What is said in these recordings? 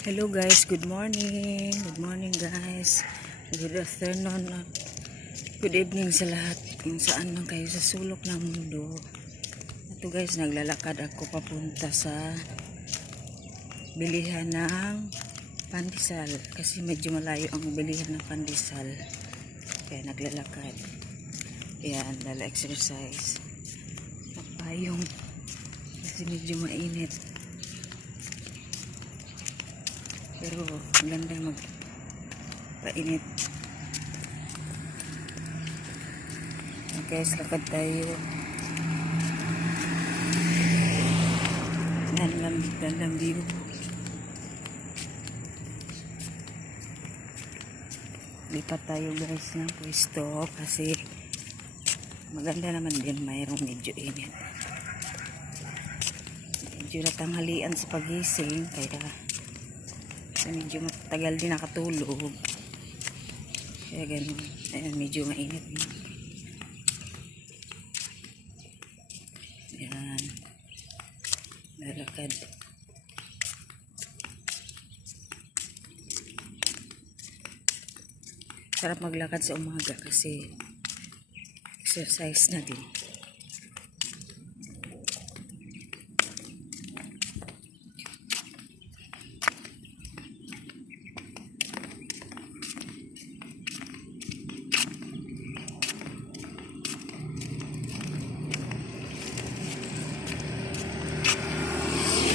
Hello guys, good morning. Good morning guys. Good afternoon. Good evening sa lahat. Kung saan man kayo sa sulok ng mundo. Ito guys, naglalakad ako papunta sa bilihan ng pandesal. Kasi medyo malayo ang bilihan ng pandesal. Kaya naglalakad. Ayan, dala exercise. Napayong. Kasi medyo mainit. Pero maganda magpainit. Guys, lakad tayo. Gandang view. Lipat tayo guys ng pwesto kasi maganda naman din, mayroong medyo init. Medyo natanghalian sa pagising kaya medyo matagal din nakatulog. Kaya ganun. Ayan, medyo mainit. Ayan. Lalakad. Sarap maglakad sa umaga kasi exercise na din.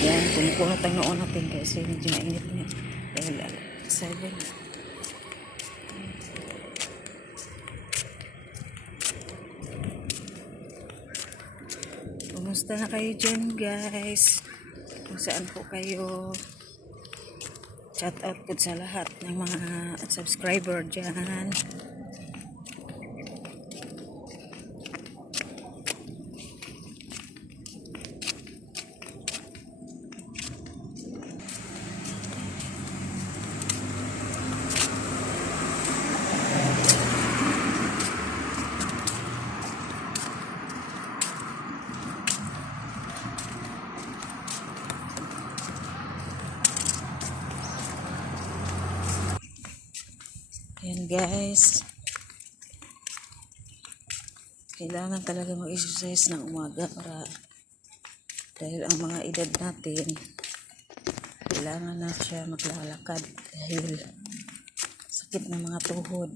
Yan, kumukunot ang noon natin kasi medyo mainit niya. Dahil 7. Kumusta na kayo dyan guys? Kung saan po kayo? Shout out po sa lahat ng mga subscriber dyan. Ayan guys, kailangan talaga mag-exercise ng umaga para dahil ang mga edad natin kailangan na siya maglalakad dahil sakit ng mga tuhod.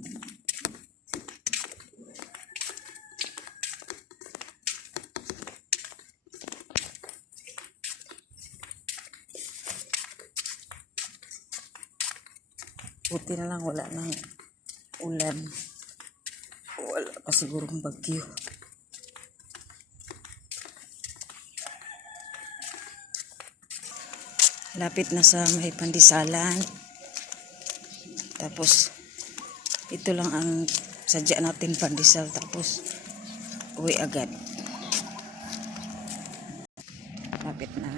Buti na lang wala nang ulan. Wala pa sigurong bagyo. Lapit na sa may pandesalan. Tapos ito lang ang sadya natin, pandesal. Tapos uwi agad. Lapit na.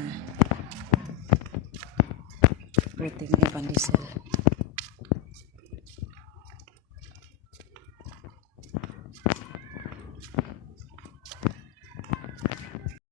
Waiting yung pandesal.